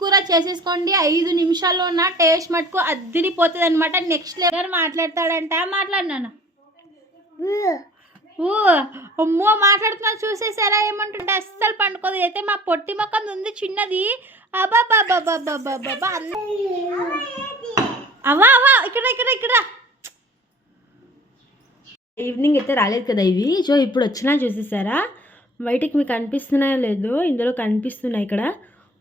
కూర చేసేసుకోండి 5 నిమిషాల్లో ఉన్న టేస్ట్ మటుకు అద్దిరిపోతుంది అనమాట. Next level మాట్లాడతాడంట. మాట్లాడినాను అమ్మో మాట్లాడుతున్నా చూసేసారా ఏమంటుంటే అస్సలు పండుకోదు. అయితే మా పొట్టి మొక్కం ఉంది చిన్నది. అబాబాబాబాబాబాబా అవా అవా ఇక్కడ ఇక్కడ ఇక్కడ ఈవినింగ్ అయితే రాలేదు కదా ఇవి. సో ఇప్పుడు వచ్చినా చూసేసారా బయటికి మీకు కనిపిస్తున్నాయో లేదో, ఇందులో కనిపిస్తున్నాయి ఇక్కడ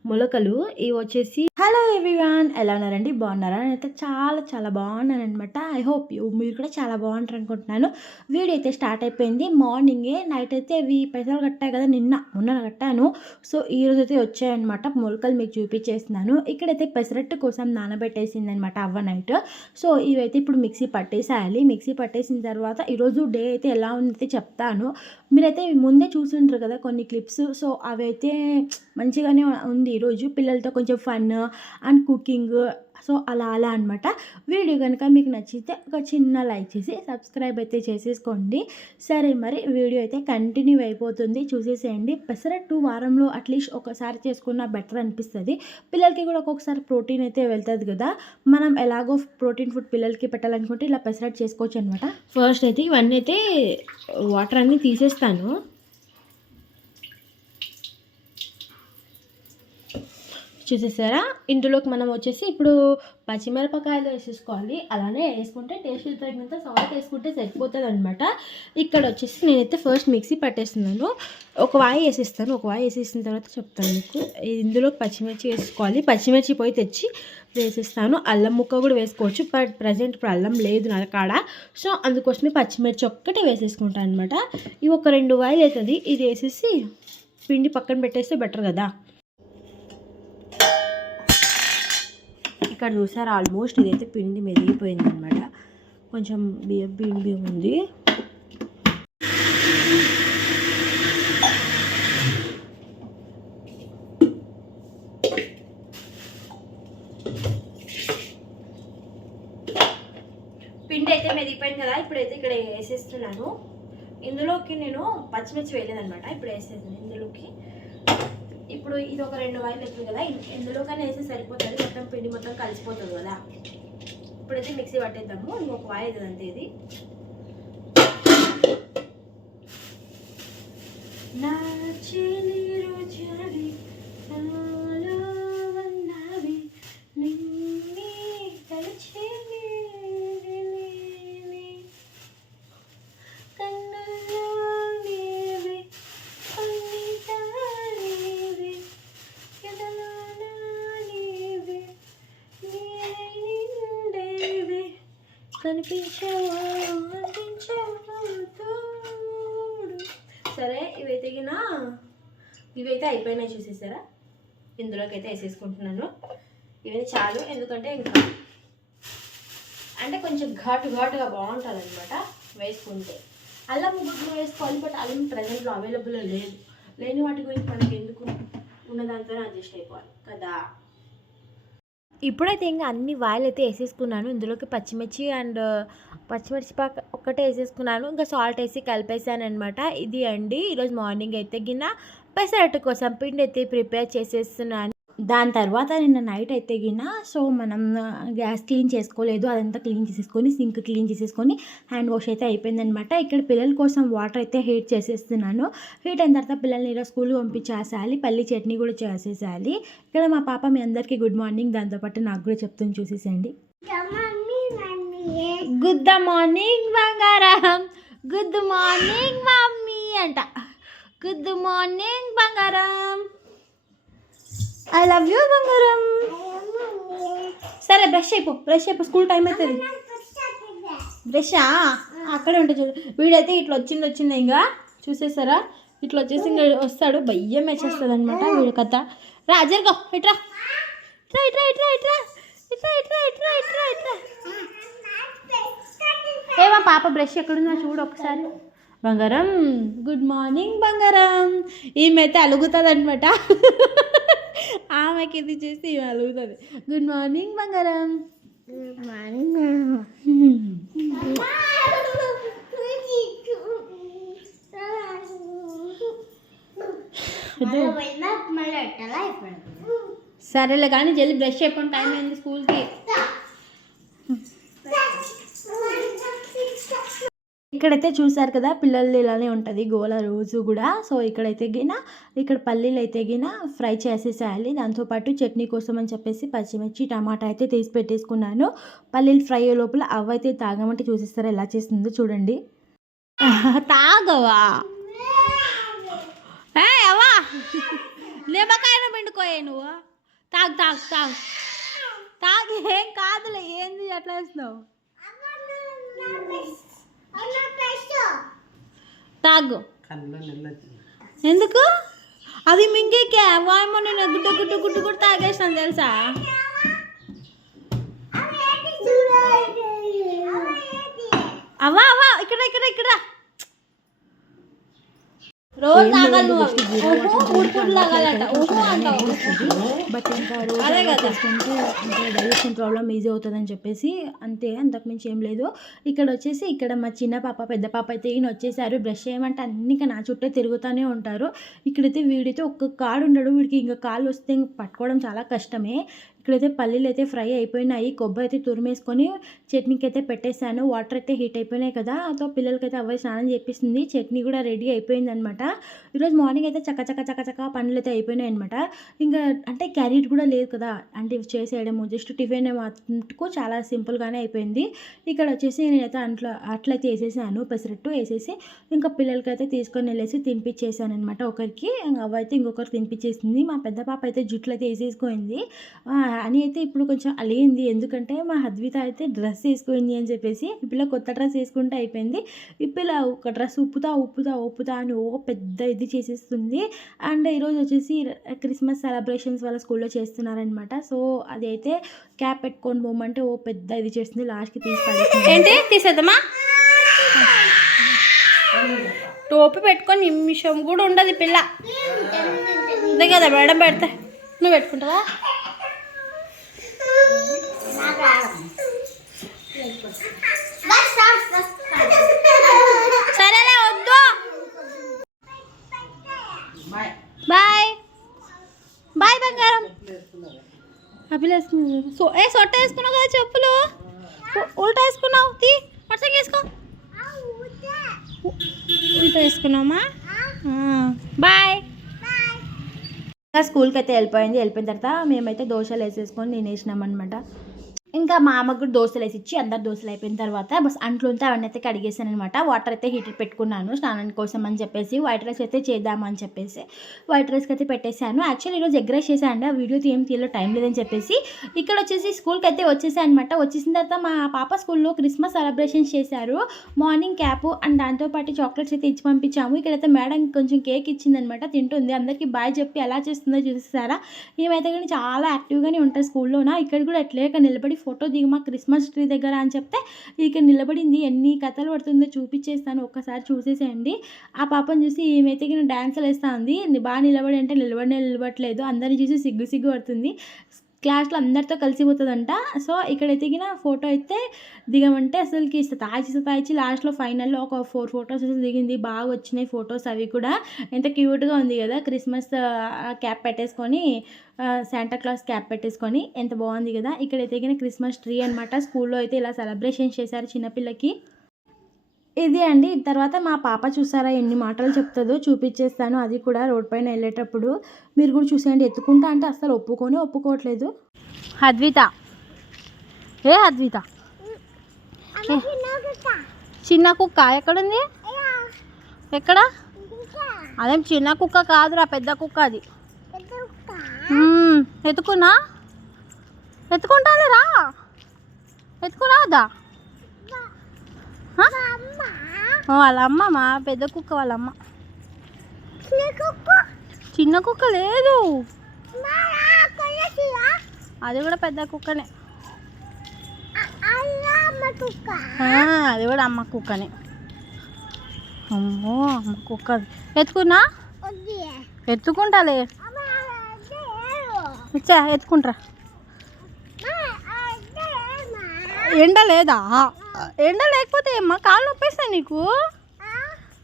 మొలకలు. ఇవి వచ్చేసి హలో ఎవ్రీవన్, ఎలా ఉన్నారండి? బాగున్నారా? నేనైతే చాలా చాలా బాగున్నాను అనమాట. ఐ హోప్ మీరు కూడా చాలా బాగుంటారు అనుకుంటున్నాను. వీడియో అయితే స్టార్ట్ అయిపోయింది మార్నింగే. నైట్ అయితే ఇవి పెసలు కట్టాయి కదా, మొన్న కట్టాను. సో ఈరోజు అయితే వచ్చాయన్నమాట మొలకలు. మీకు చూపించేస్తున్నాను. ఇక్కడైతే పెసరట్టు కోసం నానబెట్టేసింది అనమాట అవ్వ నైట్. సో ఇవైతే ఇప్పుడు మిక్సీ పట్టేసేయాలి. మిక్సీ పట్టేసిన తర్వాత ఈరోజు డే అయితే ఎలా ఉందైతే చెప్తాను. మీరైతే ముందే చూసుంటారు కదా కొన్ని క్లిప్స్. సో అవి అయితే మంచిగానే ఉంది. ఈరోజు పిల్లలతో కొంచెం ఫన్ అండ్ కుకింగ్, సో అలా అనమాట. వీడియో కనుక మీకు నచ్చితే ఒక చిన్న లైక్ చేసి సబ్స్క్రైబ్ అయితే చేసేసుకోండి. సరే మరి వీడియో అయితే కంటిన్యూ అయిపోతుంది, చూసేసేయండి. పెసరట్టు వారంలో అట్లీస్ట్ ఒకసారి చేసుకున్న బెటర్ అనిపిస్తుంది. పిల్లలకి కూడా ఒక్కొక్కసారి ప్రోటీన్ అయితే వెళ్తుంది కదా. మనం ఎలాగో ప్రోటీన్ ఫుడ్ పిల్లలకి పెట్టాలనుకుంటే ఇలా పెసరట్టు చేసుకోవచ్చు అనమాట. ఫస్ట్ అయితే ఇవన్నీ అయితే వాటర్ అన్నీ తీసేస్తాను. చూసేసారా? ఇందులోకి మనం వచ్చేసి ఇప్పుడు పచ్చిమిరపకాయలు వేసేసుకోవాలి. అలానే వేసుకుంటే టేస్ట్ తగినంత సాల్ట్ వేసుకుంటే సరిపోతుంది అనమాట. ఇక్కడ వచ్చేసి నేనైతే ఫస్ట్ మిక్సీ పట్టేస్తున్నాను. ఒక వాయి వేసేస్తాను. ఒక వాయి వేసేసిన తర్వాత చెప్తాను మీకు. ఇందులో పచ్చిమిర్చి వేసుకోవాలి. పచ్చిమిర్చి పోయి తెచ్చి వేసేస్తాను. అల్లం ముక్క కూడా వేసుకోవచ్చు, బట్ ప్రజెంట్ ఇప్పుడు అల్లం లేదు నా కాడ. సో అందుకోసమే పచ్చిమిర్చి ఒక్కటే వేసేసుకుంటాను అనమాట. ఇవి ఒక 2 వాయిలు అవుతుంది. ఇది వేసేసి పిండి పక్కన పెట్టేస్తే బెటర్ కదా. ఇక్కడ చూసారు ఆల్మోస్ట్ ఇదైతే పిండి మెదిగిపోయింది అనమాట. కొంచెం బియ్యం ఉంది. పిండి అయితే మెదిగిపోయింది కదా. ఇప్పుడైతే ఇక్కడ వేసేస్తున్నాను. ఇందులోకి నేను పచ్చిమిర్చి వేయలేదనమాట. ఇప్పుడు వేసేసాను ఇందులోకి. ఇప్పుడు ఇది ఒక 2 వాయిలు అవుతుంది కదా, ఇందులోకనే వేస్తే సరిపోతుంది. మొత్తం పిండి మొత్తం కలిసిపోతుంది కదా. ఇప్పుడైతే మిక్సీ పట్టేద్దాము. ఇంకొక వాయి అవుతుంది అంతే. ఇది నా చెలి రోజాడి నాలో ఉన్నవి నిన్నే తలచి సరే ఇవైతే అయిపోయినాయి చూసేసారా. ఇందులోకి అయితే వేసేసుకుంటున్నాను. ఇవన్నీ చాలు, ఎందుకంటే ఇంకా అంటే కొంచెం ఘాటుగా బాగుంటుంది అనమాట వేసుకుంటే. అల్లం గుడ్లు వేసుకోవాలి, బట్ అల్లం ప్రజెంట్లో అవైలబుల్ లేని వాటి గురించి మనకి ఎందుకు, ఉన్నదాంతోనే అడ్జస్ట్ అయిపోవాలి కదా. ఇప్పుడైతే ఇంకా అన్ని వాయిలు అయితే వేసేసుకున్నాను. ఇందులోకి పచ్చిమిర్చి ఒక్కటే వేసేసుకున్నాను. ఇంకా సాల్ట్ వేసి కలిపేసాను అనమాట. ఇది అండి ఈరోజు మార్నింగ్ అయితే పెసరట్టు కోసం పిండి అయితే ప్రిపేర్ చేసేస్తున్నాను. దాని తర్వాత నిన్న నైట్ అయితే సో మనం గ్యాస్ క్లీన్ చేసుకోలేదు, అదంతా క్లీన్ చేసేసుకొని సింక్ క్లీన్ చేసేసుకొని హ్యాండ్ వాష్ అయితే అయిపోయిందనమాట. ఇక్కడ పిల్లల కోసం వాటర్ అయితే హీట్ చేసేస్తున్నాను. హీట్ అయిన తర్వాత పిల్లల్ని ఈరోజు స్కూల్కి పంపించేసేయాలి. పల్లి చట్నీ కూడా చేసేసేయాలి. ఇక్కడ మా పాప మీ అందరికీ గుడ్ మార్నింగ్, దాంతోపాటు నాకు కూడా చెప్తుంది, చూసేసేయండి. గుడ్ మార్నింగ్ బంగారం, గుడ్ మార్నింగ్ మమ్మీ అంట. గుడ్ మార్నింగ్ బంగారం, ఐ లవ్ యూ బంగారం. సరే బ్రష్ అయిపో స్కూల్ టైం అవుతుంది. బ్రషా అక్కడే ఉంటుంది చూడు. వీడైతే ఇట్లా వచ్చింది ఇంకా చూసేసారా. ఇట్లా వచ్చేసి ఇంకా వస్తాడు, భయ్యం వేసేస్తుంది అనమాట వీడి కథ. రా జరుగో, ఇట్రా ఇట్రా ఇట్రా ఇట్రా ఇట్రా ఇట్రా ఇట్రా ఇట్రా ఇట్రా ఇట్రా. ఏమా పాప బ్రష్ ఎక్కడుందో చూడు ఒకసారి. బంగారం గుడ్ మార్నింగ్ బంగారం. ఈమెతే అలుగుతుంది అనమాట. ఆమెకి ఇది చేసి ఈమె అలుగుతుంది. గుడ్ మార్నింగ్ బంగారం. Good morning. సరేలే కానీ జల్దీ బ్రష్ చేయకుండా టైం అయింది స్కూల్కి. ఇక్కడైతే చూసారు కదా పిల్లలు ఇలానే ఉంటుంది గోల రోజు కూడా. సో ఇక్కడైతే ఇక్కడ పల్లీలు అయితే ఫ్రై చేసేసేయాలి. దాంతోపాటు చట్నీ కోసం అని చెప్పేసి పచ్చిమిర్చి టమాటా అయితే తీసి పెట్టేసుకున్నాను. పల్లీలు ఫ్రై అయ్యే లోపల అవైతే తాగమంటే చూసేస్తారా ఎలా చేస్తుందో చూడండి. తాగవా అవా నిమ్మకాయను పిండుకోయే నువ్వు. తాగు తాగు తాగు తాగు. ఏం కాదులే, ఏంది అట్లా వేస్తున్నావు? తాగు. ఎందుకు అది మింగేకే వాయమో నేను గుడ్డు గుడ్డు గుడ్డు కూడా తాగేసాను తెలుసా. అవా అవా ఇక్కడ ఇక్కడ ఇక్కడ రోజు తాగాలి నువ్వు. బట్ ఇంకా అదే కదా డైజెషన్ ప్రాబ్లం ఈజీ అవుతుందని చెప్పేసి అంతే, అంతకుమించి ఏం లేదు. ఇక్కడ మా చిన్న పాప పెద్ద పాప అయితే ఈయన వచ్చేసారు. బ్రష్ చేయమంటే అన్ని నా చుట్టే తిరుగుతూనే ఉంటారు. ఇక్కడైతే వీడైతే ఒక్క కాడు ఉండడు, వీడికి ఇంకా కాళ్ళు వస్తే పట్టుకోవడం చాలా కష్టమే. ఇక్కడైతే పల్లీలు అయితే ఫ్రై అయిపోయినాయి. కొబ్బరి అయితే తురిమేసుకొని చట్నీకి అయితే పెట్టేశాను. వాటర్ అయితే హీట్ అయిపోయినాయి కదా, సో పిల్లలకైతే అవ్వయి స్నానం చేపిస్తుంది. చట్నీ కూడా రెడీ అయిపోయింది అనమాట. ఈరోజు మార్నింగ్ అయితే చక్క పనులు అయితే అయిపోయినాయి అనమాట. ఇంకా అంటే క్యారీ కూడా లేదు కదా, అంటే చేసేయడము జస్ట్ టిఫిన్ మటుకు చాలా సింపుల్గానే అయిపోయింది. ఇక్కడ వచ్చేసి నేనైతే అట్లయితే వేసేసాను, పెసరట్టు వేసేసి ఇంకా పిల్లలకైతే తీసుకొని వెళ్ళేసి తినిపించేసాను అనమాట. ఒకరికి అవైతే ఇంకొకరు తినిపించేసింది. మా పెద్ద పాప అయితే జుట్లు అయితే వేసేసుకుంది. అని అయితే ఇప్పుడు కొంచెం అలిగింది, ఎందుకంటే మా అద్విత అయితే డ్రెస్ వేసుకుంది అని చెప్పేసి. ఈ పిల్ల కొత్త డ్రెస్ వేసుకుంటే అయిపోయింది. ఈ పిల్ల ఒక డ్రెస్ ఉప్పుతా అని పెద్ద ఇది చేసేస్తుంది. అండ్ ఈరోజు వచ్చేసి క్రిస్మస్ సెలబ్రేషన్స్ వాళ్ళ స్కూల్లో చేస్తున్నారనమాట. సో అది అయితే క్యాప్ పెట్టుకొని పోమంటే పెద్ద ఇది చేస్తుంది. లాస్ట్కి ఏంటి తీసేద్దామా? టోపీ పెట్టుకొని నిమిషం కూడా ఉండదు పిల్ల. అంతే కదా మేడం, పెడతా. నువ్వు పెట్టుకుంటావా? సరేలే వద్దు. బాయ్ బాయ్ బంగారం. సొట్ట వేసుకున్నావు కదా చెప్పులు, ఉల్టా వేసుకున్నావు. వర్షం వేసుకో. ఉల్టా వేసుకున్నావమ్మా. బాయ్. స్కూల్కి అయితే వెళ్ళిపోయిన తర్వాత మేమైతే దోశలు వేసేసుకొని తినేసినాం అనమాట. ఇంకా మా అమ్మకు కూడా దోశలు వేసి ఇచ్చి అందరు దోశలు అయిపోయిన తర్వాత బస్ అంట్లుంటే అవన్నీ అయితే కడిగేసాను అనమాట. వాటర్ అయితే హీటర్ పెట్టుకున్నాను స్నానం కోసం అని చెప్పేసి. వైట్ రైస్ అయితే చేద్దామని చెప్పేసి వైట్ రైస్కి అయితే పెట్టేశాను. యాక్చువల్లీ ఈరోజు ఎగ్ రైస్ చేశాను, ఆ వీడియో ఏం తీయలో టైం లేదని చెప్పేసి ఇక్కడ వచ్చేసి స్కూల్కి అయితే వచ్చేసాను అనమాట. వచ్చేసిన తర్వాత మా పాప స్కూల్లో క్రిస్మస్ సెలబ్రేషన్స్ చేశారు. మార్నింగ్ క్యాప్ అండ్ దాంతోపాటు చాక్లెట్స్ అయితే ఇచ్చి పంపించాము. ఇక్కడైతే మేడం కొంచెం కేక్ ఇచ్చిందనమాట, తింటుంది. అందరికీ బాయ్ చెప్పి ఎలా చేస్తుందో చూసేసారా. ఏమైతే కానీ చాలా యాక్టివ్గానే ఉంటుంది స్కూల్లోనా. ఇక్కడ కూడా ఎట్లేక నిలబడి ఫోటో దిగమా క్రిస్మస్ ట్రీ దగ్గర అని చెప్తే ఇక నిలబడింది. ఎన్ని కథలు పడుతుందో చూపించేస్తాను, ఒక్కసారి చూసేసేయండి. ఆ పాపను చూసి ఏమైతే నేను డ్యాన్సులు వేస్తా ఉంది. బాగా నిలబడి అంటే నిలబడట్లేదు, అందరిని చూసి సిగ్గు పడుతుంది. క్లాస్లో అందరితో కలిసిపోతుందంట. సో ఇక్కడైతే ఫోటో అయితే దిగమంటే అసలుకి సతాయిచ్చి లాస్ట్లో ఫైనల్లో ఒక 4 ఫొటోస్ దిగింది. బాగా వచ్చినాయి ఫొటోస్, అవి కూడా ఎంత క్యూట్గా ఉంది కదా. క్రిస్మస్ క్యాప్ పెట్టేసుకొని శాంటా క్లాస్ క్యాప్ పెట్టేసుకొని ఎంత బాగుంది కదా. ఇక్కడైతే క్రిస్మస్ ట్రీ అనమాట. స్కూల్లో అయితే ఇలా సెలబ్రేషన్ చేశారు చిన్నపిల్లకి. ఇది అండి. తర్వాత మా పాప చూసారా ఎన్ని మాటలు చెప్తుందో చూపించేస్తాను, అది కూడా రోడ్ పైన వెళ్ళేటప్పుడు మీరు కూడా చూసేయండి. ఎత్తుకుంటా అంటే అసలు ఒప్పుకోవట్లేదు. అద్విత అద్విత చిన్న కుక్క ఎక్కడుంది? ఎక్కడ? అదేం చిన్న కుక్క కాదురా, పెద్ద కుక్క అది. ఎత్తుకుంటాలేరా, ఎత్తుకురావద్దా? వాళ్ళ అమ్మ, మా పెద్ద కుక్క వాళ్ళ అమ్మ. చిన్న కుక్క లేదు, అది కూడా పెద్ద కుక్కనే. అది కూడా అమ్మ కుక్కనే. అమ్మో అమ్మ కుక్క. ఎత్తుకుంటాలే, ఎత్తుకుంటారా. ఎండ లేదా? ఎండ లేకపోతే అమ్మా కాళ్ళు నొప్పేస్తాయి నీకు,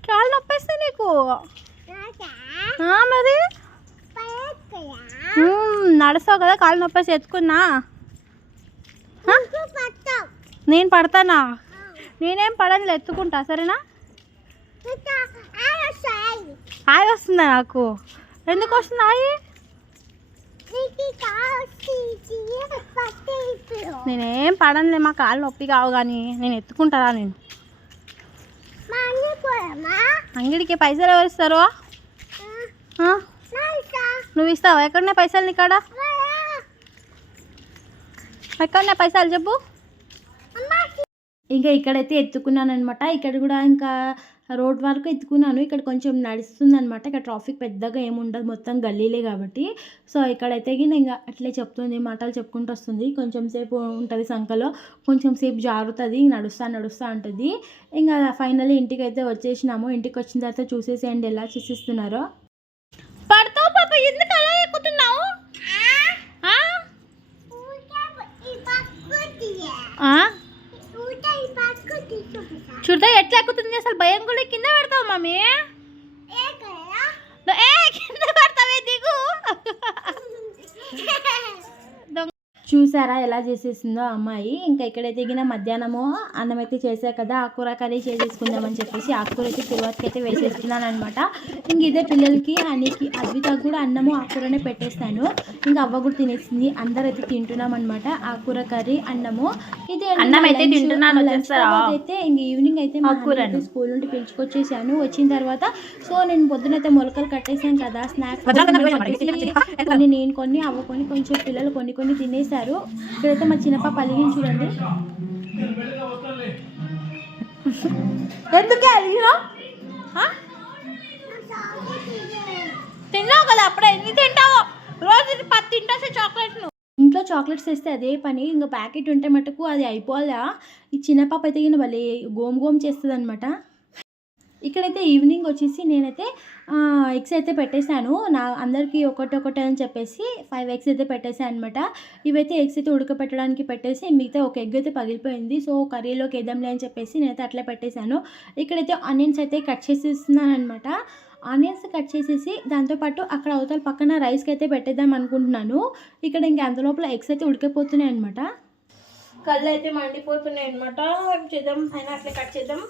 కాళ్ళు నొప్పేస్తాయి నీకు. మరి నడుస్తావు కదా, కాళ్ళు నొప్పేసి ఎత్తుకున్నా. నేను పడతానా? నేనేం పడని, ఎత్తుకుంటా సరేనా? ఆయి వస్తుందా నాకు? ఎందుకు వస్తుంది ఆయి? నేనేం పడనులే, మా కాళ్ళు నొప్పి కావు, కానీ నేను ఎత్తుకుంటారా? నేను అంగడికి పైసలు ఎవరు ఇస్తారు? నువ్వు ఇస్తావా? ఎక్కడనే పైసలు నీకాడ? ఎక్కడనే పైసలు చెప్పు. ఇంకా ఇక్కడైతే ఎత్తుకున్నాను అనమాట. ఇక్కడ కూడా ఇంకా రోడ్ వరకు ఎత్తుకున్నాను. ఇక్కడ కొంచెం నడుస్తుంది అనమాట. ఇక్కడ ట్రాఫిక్ పెద్దగా ఏముండదు, మొత్తం గల్లీలే కాబట్టి. సో ఇక్కడైతే ఇంకా అట్లే చెప్తుంది, మాటలు చెప్పుకుంటూ వస్తుంది. కొంచెం సేపు ఉంటుంది సంఖలో, కొంచెం సేపు జారుతుంది, నడుస్తా ఉంటుంది. ఇంకా ఫైనల్లీ ఇంటికి అయితే వచ్చేసినాము. ఇంటికి వచ్చిన తర్వాత చూసేసేయండి ఎలా చేసిస్తున్నారో. పడతావు పాప, ఎందుకు అలా ఎక్కుతున్నావు? చూడతా ఎట్లా ఎక్కుతుంది అసలు, భయం కూడా. కింద పడతావు మమ్మీ, కింద పడతావే, దిగు. చూసారా ఎలా చేసేసిందో అమ్మాయి. ఇంకా ఇక్కడైతే దిగిన మధ్యాహ్నము అన్నం అయితే చేసా కదా, ఆకుకూర కర్రీ చేసేసుకుందామని చెప్పేసి ఆకుకూర అయితే తిరువాతకి అయితే వేసేస్తున్నాను అనమాట. ఇంక ఇదే పిల్లలకి అనికి అద్వితకు కూడా అన్నము ఆకుకూరనే పెట్టేస్తాను. ఇంకా అవ్వ కూడా తినేసింది, అందరైతే తింటున్నాం అనమాట. ఆకుకూర కర్రీ అన్నము ఇదే అన్నం అయితే తింటున్నాను. అయితే ఇంక ఈవినింగ్ అయితే మా స్కూల్ నుండి పిలుచుకొచ్చేసాను. వచ్చిన తర్వాత సో నేను పొద్దునైతే మొలకలు కట్టేసాను కదా, స్నాక్స్ కొన్ని నేను కొన్ని అవ్వ కొన్ని, కొంచెం పిల్లలు కొన్ని తినేసారు. ఇక్కడైతే మా చిన్నపాప అలిగిన చూడండి. ఎందుకే అలిగినా? తిన్నావు కదా అప్పుడే, ఎన్ని తింటావు రోజు? 10 తింటావు చాక్లెట్లు. ఇంట్లో చాక్లెట్స్ వేస్తే అదే పని, ఇంకా ప్యాకెట్ ఉంటే మటుకు అది అయిపోవాలా. ఈ చిన్నపాప అయితే గిన భలే గోమ్ చేస్తుంది అనమాట. ఇక్కడైతే ఈవినింగ్ వచ్చేసి నేనైతే ఎగ్స్ అయితే పెట్టేశాను. అందరికీ ఒకటి అని చెప్పేసి 5 ఎగ్స్ అయితే పెట్టేశాను అనమాట. ఇవైతే ఎగ్స్ అయితే ఉడకపెట్టడానికి పెట్టేసి మిగతా ఒక ఎగ్ అయితే పగిలిపోయింది. సో కర్రీలోకి వేద్దాంలే అని చెప్పేసి నేనైతే అట్లా పెట్టేశాను. ఇక్కడైతే ఆనియన్స్ అయితే కట్ చేసేస్తున్నాను అనమాట. ఆనియన్స్ కట్ చేసేసి దాంతోపాటు అక్కడ అవతల పక్కన రైస్కి అయితే పెట్టేద్దాం అనుకుంటున్నాను. ఇక్కడ ఇంకా అంతలోపల ఎగ్స్ అయితే ఉడికిపోతున్నాయి అనమాట. కళ్ళు అయితే మండిపోతున్నాయి అనమాట. చేద్దాం అయినా అట్లా కట్ చేద్దాం.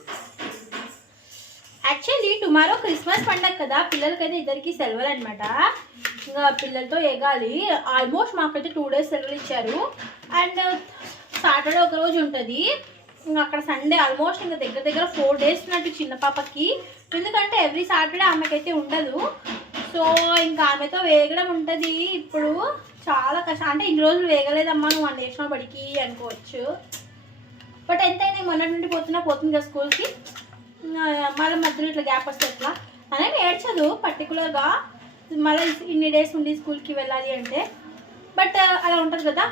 యాక్చువల్లీ టుమారో క్రిస్మస్ పండగ కదా, పిల్లలకైతే ఇద్దరికి సెలవులు అనమాట. ఇంకా పిల్లలతో ఎగాలి. ఆల్మోస్ట్ మాకైతే 2 days సెలవులు ఇచ్చారు. అండ్ సాటర్డే ఒక రోజు ఉంటుంది. ఇంకా అక్కడ సండే ఆల్మోస్ట్ ఇంకా దగ్గర 4 days ఉన్నట్టు చిన్న పాపకి. ఎందుకంటే ఎవ్రీ సాటర్డే ఆమెకైతే ఉండదు. సో ఇంకా ఆమెతో వేగడం ఉంటుంది. ఇప్పుడు చాలా కష్టం, అంటే ఇన్ని రోజులు వేగలేదమ్మా నువ్వు అన్న చేసిన బడికి అనుకోవచ్చు. బట్ ఎంతైనా మొన్నటి నుండి పోతుంది కదా స్కూల్కి. మళ్ళీ మధ్యలో ఇట్లా గ్యాప్ వస్తే ఎట్లా అనేది ఏడ్చదు పర్టికులర్గా, మళ్ళీ ఇన్ని డేస్ ఉండి స్కూల్కి వెళ్ళాలి అంటే. బట్ అలా ఉంటుంది కదా.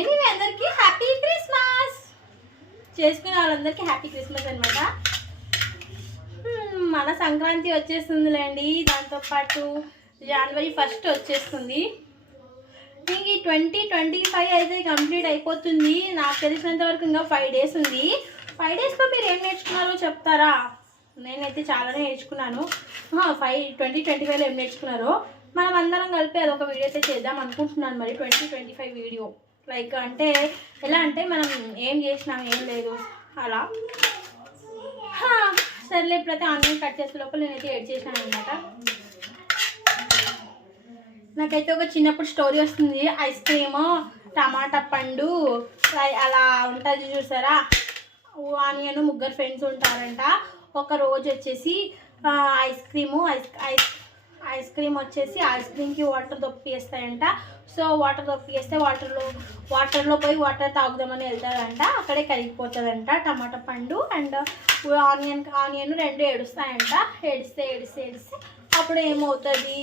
ఎనీవే అందరికీ హ్యాపీ క్రిస్మస్, చేసుకునే వాళ్ళందరికీ హ్యాపీ క్రిస్మస్ అనమాట. మన సంక్రాంతి వచ్చేస్తుందిలేండి, దాంతోపాటు January 1st వచ్చేస్తుంది. ఇంక 2025 అయితే కంప్లీట్ అయిపోతుంది. నాకు తెలిసినంత వరకు ఇంకా 5 days ఉంది. 5 daysలో మీరు ఏం నేర్చుకున్నారో చెప్తారా? నేనైతే చాలానే నేర్చుకున్నాను. 2025లో ఏం నేర్చుకున్నారో మనం అందరం కలిపి అదొక వీడియో అయితే చేద్దాం అనుకుంటున్నాను. మరి 2025 వీడియో లైక్ అంటే ఎలా అంటే మనం ఏం చేసినాం ఏం లేదు అలా. సర్లే ఇప్పుడైతే ఆనియన్ కట్ చేసే లోపల నేనైతే ఎడ్ చేశాను అనమాట. నాకైతే ఒక చిన్నప్పుడు స్టోరీ వస్తుంది. ఐస్ క్రీము, టమాటా పండు అలా ఉంటుంది చూసారా. ఆనియన్ ముగ్గురు ఫ్రెండ్స్ ఉంటారంట. ఒక రోజు వచ్చేసి ఐస్ క్రీమ్ వచ్చేసి ఐస్ క్రీమ్కి వాటర్ దొప్పిస్తాయంట. సో వాటర్ దొప్పిస్తే వాటర్లో పోయి వాటర్ తాగుదామని వెళ్తారంట. అక్కడే కరిగిపోతుందంట టమాటా పండు అండ్ ఆనియన్ 2 ఏడుస్తాయంట. ఏడిస్తే అప్పుడు ఏమవుతుంది,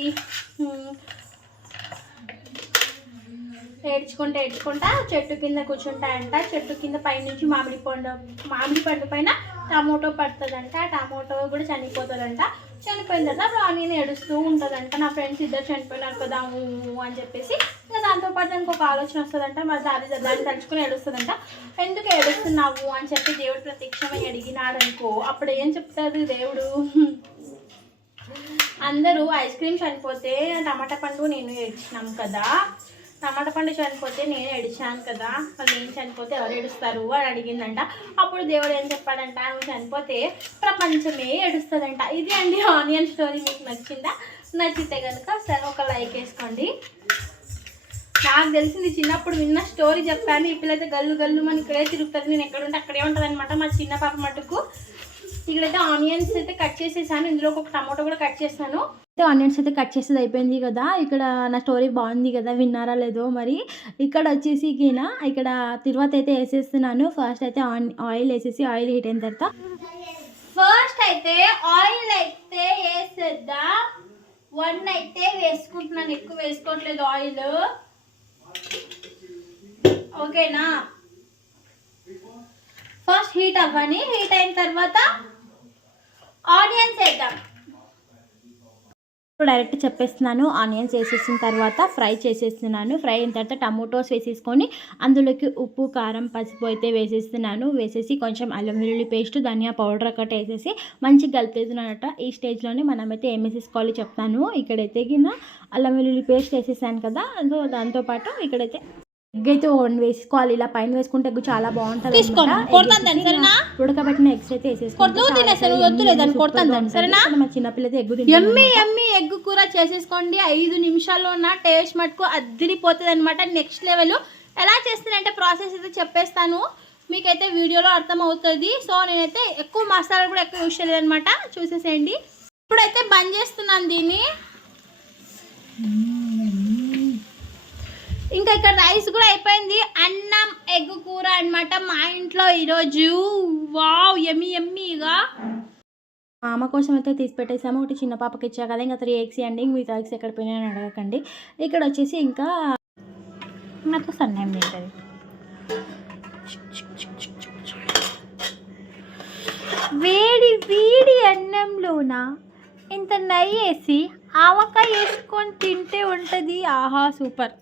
ఏడ్చుకుంటా చెట్టు కింద కూర్చుంటాయంట. చెట్టు కింద పైనుంచి మామిడి పండు పైన టమోటో పడుతుందంట. టమోటో కూడా చనిపోతుందంట. చనిపోయిన తర్వాత అప్పుడు ఆనియన్ ఏడుస్తూ ఉంటుందంట. నా ఫ్రెండ్స్ ఇద్దరు చనిపోయినారు కదా అని చెప్పేసి. ఇంకా దాంతోపాటు దానికి ఒక ఆలోచన వస్తుందంట. మరి దాన్ని తలుచుకుని ఏడుస్తుందంట. ఎందుకు ఏడుస్తున్నావు అని చెప్పి దేవుడు ప్రత్యక్షమై అడిగినాడు అనుకో, అప్పుడు ఏం చెప్తారు దేవుడు? అందరూ ఐస్ క్రీమ్ చనిపోతే టమాటా పండు నేను ఏడ్చినాం కదా, టమాటా పండు చనిపోతే నేను ఏడిచాను కదా, వాళ్ళు నేను చనిపోతే ఎవరు ఏడుస్తారు అని అడిగిందంట. అప్పుడు దేవుడు ఏం చెప్పాడంట, నువ్వు చనిపోతే ప్రపంచమే ఏడుస్తుందంట. ఇది అండి ఆనియన్ స్టోరీ. మీకు నచ్చిందా? నచ్చితే కనుక సరే ఒక లైక్ వేసుకోండి. నాకు తెలిసింది చిన్నప్పుడు విన్న స్టోరీ చెప్పాను. ఈ పిల్లయితే గల్లు గల్లు మన ఇక్కడే తిరుగుతుంది, నేను ఎక్కడ ఉంటే అక్కడే ఉంటుంది అనమాట. మా చిన్న పాప మటుకు ఇక్కడైతే ఆనియన్స్ అయితే కట్ చేసేసాను, ఇందులో ఒక టమాటో కూడా కట్ చేస్తాను. అయితే ఆనియన్స్ అయితే కట్ చేసేది అయిపోయింది కదా. ఇక్కడ నా స్టోరీ బాగుంది కదా, విన్నారా లేదో మరి. ఇక్కడ వచ్చేసి ఇక్కడ తిరువాత అయితే వేసేస్తున్నాను. ఫస్ట్ అయితే ఆయిల్ వేసేసి ఆయిల్ హీట్ అయిన తర్వాత ఫస్ట్ అయితే ఆయిల్ అయితే వేసేద్దాం. 1 అయితే వేసుకుంటున్నాను, ఎక్కువ వేసుకోవట్లేదు ఆయిల్. ఓకేనా, ఫస్ట్ హీట్ అవ్వని, హీట్ అయిన తర్వాత ఆనియన్స్ వేద్దాం. డైరెక్ట్ చెప్పేస్తున్నాను, ఆనియన్స్ వేసేసిన తర్వాత ఫ్రై చేసేస్తున్నాను. ఫ్రై అయిన తర్వాత టమోటోస్ వేసేసుకొని అందులోకి ఉప్పు కారం పసుపు అయితే వేసేస్తున్నాను. వేసేసి కొంచెం అల్లం వెల్లుల్లి పేస్ట్ ధనియా పౌడర్ ఒకటి వేసేసి మంచిగా కలిపేస్తున్నానట. ఈ స్టేజ్లోనే మనమైతే ఏం వేసేసుకోవాలి చెప్తాను. ఇక్కడైతే అల్లం వెల్లుల్లి పేస్ట్ వేసేసాను కదా, సో దాంతోపాటు ఇక్కడైతే ఎగ్ అయితే 1 వేసుకోవాలి. ఇలా పైన వేసుకుంటే ఎగ్ చాలా బాగుంటుంది. ఉడకబెట్టిన ఎగ్స్ అయితే వేసేసుకోండి. మా చిన్నపిల్లఅయితే ఎగ్ కూర చేసేసుకోండి. 5 నిమిషాల్లో ఉన్న టేస్ట్ మటుకు అదిరిపోతుంది అనమాట. Next level. ఎలా చేస్తానంటే ప్రాసెస్ అయితే చెప్పేస్తాను, మీకైతే వీడియోలో అర్థమవుతుంది. సో నేనైతే ఎక్కువ మసాలా కూడా ఎక్కువ యూజ్ చేయలేదు అనమాట, చూసేసేయండి. ఇప్పుడైతే బంద్ చేస్తున్నాను దీన్ని. ఇంకా ఇక్కడ రైస్ కూడా అయిపోయింది. అన్నం ఎగ్ కూర అనమాట మా ఇంట్లో ఈరోజు. వావ్, ఎమ్మి ఎమ్మీగా. మా అమ్మ కోసం అయితే తీసి పెట్టేసాము. ఒకటి చిన్న పాపకి ఇచ్చా కదా, ఇంకా 3 ఎగ్స్ అండి. మిగతా ఎగ్స్ ఎక్కడ పోయినాయని అడగకండి. ఇక్కడ వచ్చేసి ఇంకా నాకు సన్నం తింటుంది. వేడి వేడి అన్నంలోన ఇంత నెయ్యి వేసి ఆవకాయ వేసుకొని తింటే ఉంటుంది. ఆహా సూపర్.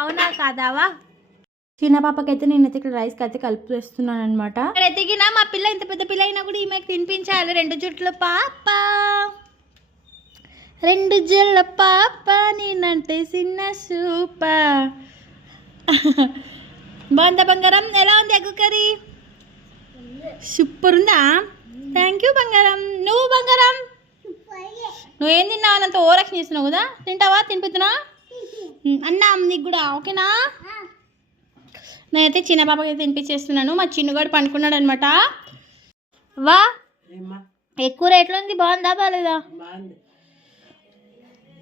అవునా కాదావా? చిన్న పాపకైతే నేనైతే ఇక్కడ రైస్కి అయితే కలిపేస్తున్నాను అనమాట. ఇక్కడైతే మా పిల్ల ఇంత పెద్ద పిల్ల అయినా కూడా ఈమెకు తినిపించాలి. 2 జుట్ల పాప, 2 జుట్ల పాప, నేనంటే చిన్న సూపర్. బాగుందా బంగారం? ఎలా ఉంది ఎగ్ కర్రీ? సూపర్ ఉందా? థ్యాంక్ యూ బంగారం. నువ్వు బంగారం నువ్వేం తిన్నావు? అంత ఓరక్షణ చేస్తున్నావు కదా, తింటావా? తినిపిస్తున్నా అన్నా నీకు కూడా. ఓకేనా, నేనైతే చిన్న పాపకి తినిపించేస్తున్నాను. మా చిన్నగాడు పండుకున్నాడు అనమాట. వా ఎక్కువ రేట్లో ఉంది. బాగుందా బాగాలేదా?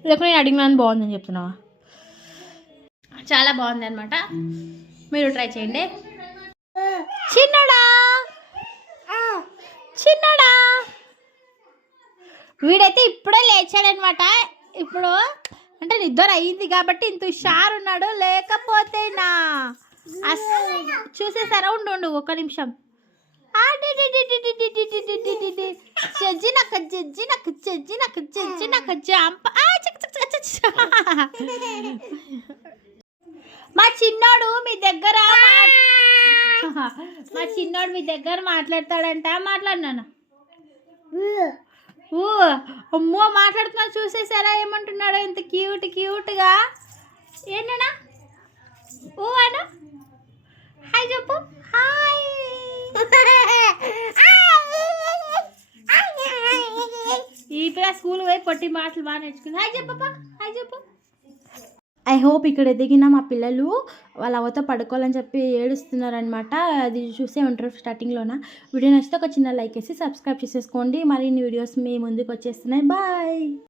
లేకపోతే నేను అడిగినాను బాగుందని చెప్తున్నావా? చాలా బాగుంది అనమాట, మీరు ట్రై చేయండి. చిన్నడా చిన్నడా వీడైతే ఇప్పుడే లేచాడనమాట. ఇప్పుడు అంటే నిద్ర అయ్యింది కాబట్టి ఇంత హుషారు ఉన్నాడు. లేకపోతే నా చూసేసారా? ఉండు ఒక్క నిమిషం. మా చిన్నోడు మీ దగ్గర మాట్లాడతాడంట. మాట్లాడినాను. అమ్మో మాట్లాడుతున్నాడు, చూసేసారా ఏమంటున్నాడో? ఇంత క్యూట్గా. ఏంటన్నా ఓ అను, హాయ్ చెప్పు. హాయ్. ఈ పిల్ల స్కూల్ పోయి పొట్టి మాటలు బాగా నేర్చుకుంది. హాయ్ చెప్పప్ప, హాయ్ చెప్పు. ఐ హోప్ ఇక్కడ ఎదిగిన మా పిల్లలు వాళ్ళ అవతో పడుకోవాలని చెప్పి ఏడుస్తున్నారనమాట. అది చూసే ఉంటారు స్టార్టింగ్లోన. వీడియో నచ్చితే ఒక చిన్న లైక్ వేసి సబ్స్క్రైబ్ చేసేసుకోండి. మరిన్ని వీడియోస్ మీ ముందుకు వచ్చేస్తున్నాయి. బాయ్.